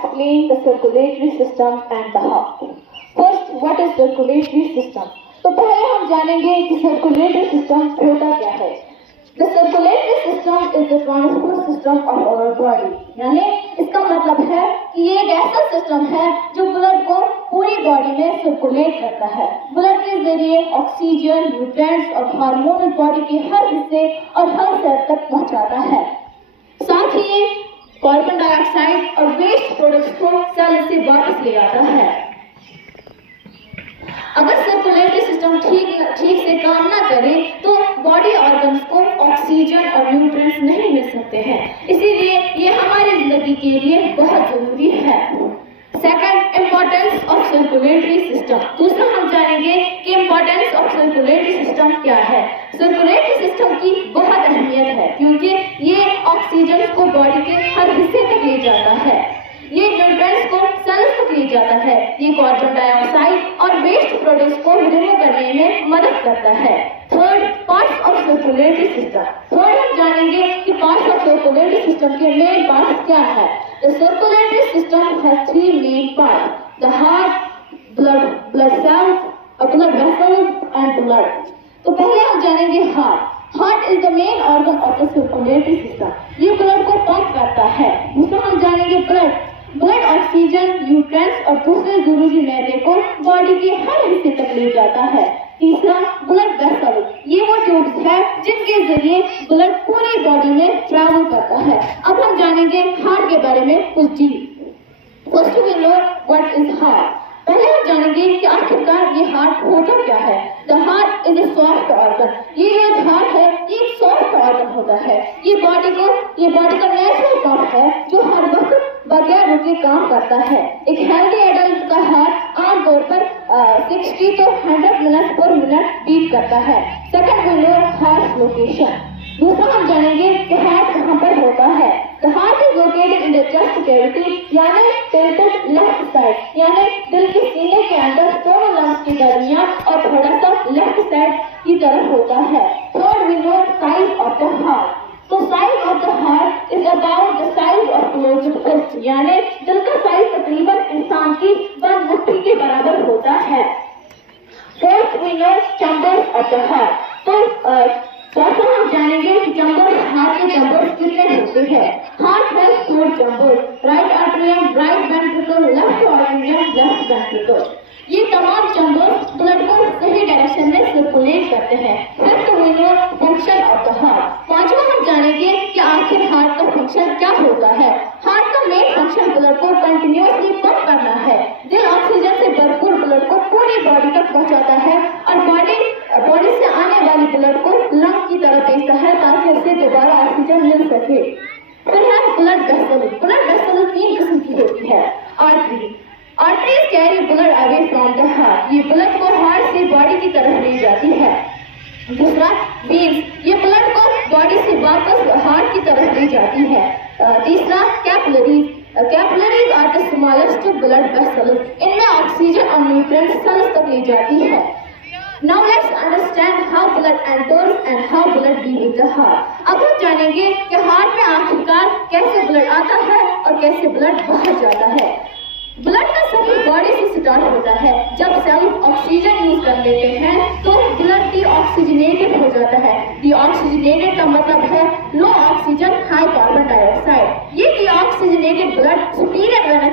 explain the circulatory system and the heart. First, what is circulatory system? तो पहले हम जानेंगे कि circulatory system होता क्या है. The circulatory system is the transport system of our body. यानी इसका मतलब है कि ये एक ऐसा सिस्टम है जो ब्लड को पूरी बॉडी में सर्कुलेट करता है. ब्लड के जरिए ऑक्सीजन, न्यूट्रिएंट्स और हार्मोन बॉडी के हर हिस्से और हर सेल तक पहुंचाता है. साथ ही ये कार्बन डाइऑक्साइड और वेस्ट प्रोडक्ट्स को सेल से वापस ले आता है. अगर सर्कुलेटरी सिस्टम ठीक से काम ना करे तो बॉडी ऑर्गन्स को ऑक्सीजन और न्यूट्रिएंट्स नहीं मिल सकते हैं. इसीलिए ये हमारी जिंदगी के लिए बहुत जरूरी है. Second, importance of circulatory system. दूसरा हम जानेंगे कि इम्पोर्टेंस ऑफ सर्कुलेटरी सिस्टम क्या है. सर्कुलेटरी सिस्टम की बहुत अहमियत है क्योंकि ये ऑक्सीजन को बॉडी के हर हिस्से तक ले जाता है. ये न्यूट्रिएंट्स को सेल्स तक ले जाता है. ये कार्बन डाइऑक्साइड और वेस्ट प्रोडक्ट्स को रिमूव करने में मदद करता है. Third, parts of circulatory system. Third हम जानेंगे कि पार्ट्स ऑफ सर्कुलेटरी सिस्टम के मेन पार्ट्स क्या है. The circulatory system has three main parts: the heart, blood cells, blood vessels and blood. तो पहले हम जानेंगे heart. Heart is the main organ of the circulatory system. ये blood को pump करता है. दूसरा हम जानेंगे ब्लड. ब्लड ऑक्सीजन, न्यूट्रिएंट्स और दूसरे जरूरी मैदे को बॉडी के हर हिस्से तक ले जाता है. तीसरा, ब्लड वेसल. ये वो ट्यूब्स है जिनके जरिए ब्लड पूरी बॉडी में ट्रैवल करता है. अब हम जानेंगे हार्ट के बारे में कुछ चीज. First we know what is heart. पहले हम जानेंगे कि आखिरकार ये हार्ट होता क्या है. The heart is a soft organ. ये जो हार्ट है ये एक सॉफ्ट ऑर्गन होता है. ये बॉडी का नेचुरल पंप है जो हर वक्त बगैर रुके काम करता है. एक हेल्दी एडल्ट का हार्ट आमतौर पर 60 to 100 मिनट पर मिनट बीट करता है. Second we know heart location. दूसरा हम जानेंगे कि हार्ट कहाँ पर होता है. The heart is located in the chest cavity यानी टिल्टेड लेफ्ट साइड, यानी दिल के सीने के अंदर दोनों लंग्स के दरमियान और थोड़ा सा लेफ्ट साइड की तरफ होता है. Third we know size of the heart. तो size of the heart is about the size of closed fist, यानी दिल का साइज तकरीबन इंसान की 1 मुट्ठी के बराबर होता है. Fourth we know chambers of the heart. तो चौथा हम जानेंगे कि चैम्बर्स, हार्ट के चैम्बर्स कितने होते हैं. Heart has 4 chambers: right atrium, right ventricle, left atrium, left ventricle. ये तमाम चैम्बर्स ब्लड को सही डायरेक्शन में सर्कुलेट करते हैं. Fifth we know function of the heart. पांचवा हम जानेंगे कि आखिर हार्ट का फंक्शन क्या होता है. हार्ट का मेन फंक्शन ब्लड को कंटिन्यूअसली पंप करना है. दिल ऑक्सीजन से भरपूर ब्लड को पूरी बॉडी तक पहुंचाता है और बॉडी से आने वाली ब्लड को लंग की तरफ भेजता है ताकि उससे दोबारा ऑक्सीजन मिल सके. फिर है ब्लड वेसल. ब्लड वेसल 3 किस्म की होती है. Artery. Arteries carry blood away from the heart. ये ब्लड को हार्ट से बॉडी की तरफ ले जाती है. दूसरा, वेन्स. ये ब्लड को बॉडी से वापस हार्ट की तरफ ले जाती है. तीसरा, capillaries. Capillaries are the smallest blood vessels. इनमें ऑक्सीजन और न्यूट्रिएंट्स सेल्स तक ले जाती है. Now let's understand how blood enters and how blood leaves the heart. अब हम जानेंगे कि हार्ट में आखिरकार कैसे ब्लड आता है और कैसे ब्लड बाहर जाता है. ब्लड का सफर बॉडी से स्टार्ट होता है. जब सेल्स ऑक्सीजन यूज कर लेते हैं तो ब्लड डीऑक्सीजनेटेड हो जाता है. डीऑक्सीजनेटेड का मतलब है लो ऑक्सीजन, हाई कार्बन डाइऑक्साइड. ये डीऑक्सीजनेटेड ब्लड सुपीरियर वेनस